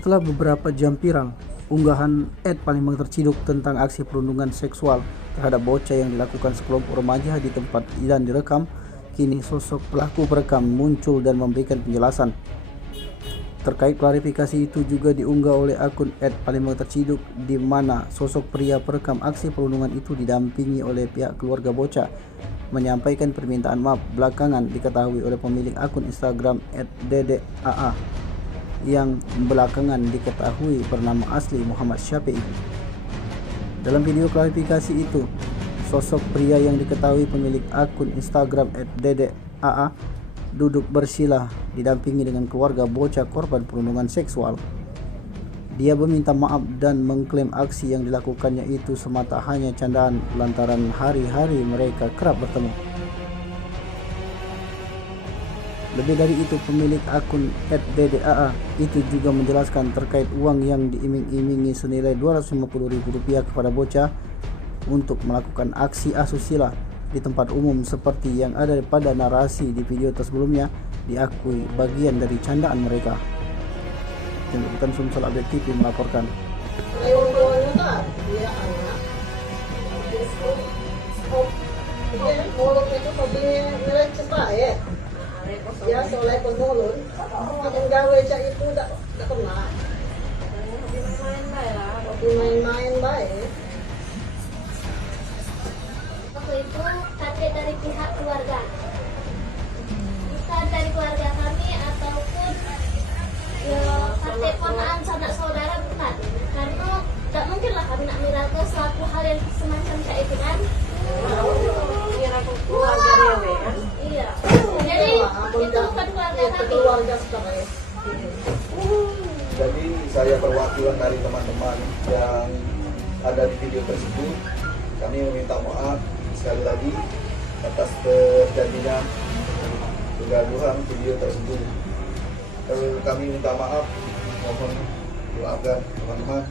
Setelah beberapa jam viral, unggahan @palembang terciduk tentang aksi perundungan seksual terhadap bocah yang dilakukan sekelompok remaja di tempat dan direkam, kini sosok pelaku perekam muncul dan memberikan penjelasan. Terkait klarifikasi itu juga diunggah oleh akun @palembang terciduk, di mana sosok pria perekam aksi perundungan itu didampingi oleh pihak keluarga bocah menyampaikan permintaan maaf. Belakangan diketahui oleh pemilik akun Instagram @dedeaa yang belakangan diketahui bernama asli Muhammad Syafi'i. Dalam video klarifikasi itu, sosok pria yang diketahui pemilik akun Instagram @dedeaa duduk bersila didampingi dengan keluarga bocah korban perundungan seksual. Dia meminta maaf dan mengklaim aksi yang dilakukannya itu semata hanya candaan lantaran hari-hari mereka kerap bertemu. Lebih dari itu, pemilik akun @dedeaa itu juga menjelaskan terkait uang yang diiming-imingi senilai Rp250.000 kepada bocah untuk melakukan aksi asusila di tempat umum seperti yang ada pada narasi di video tersebelumnya, diakui bagian dari candaan mereka. Tim Liputan Sumsel Update TV melaporkan. Ya, soleh pemulun, yang gawe cak itu tak kena. Main-main baik. Waktu itu kakek dari pihak keluarga, bukan dari keluarga kami ataupun kakek ponakan sanak saudara, bukan. Karena tak mungkinlah kami nak mirakel suatu hal yang semacam kayak itu kan. Iya. Jadi itu bukan keluarga kami. Keluarga sekarang. Jadi saya perwakilan dari teman-teman yang ada di video tersebut, kami meminta maaf sekali lagi atas terjadinya kegaduhan video tersebut. Kami minta maaf, mohon doakan teman-teman.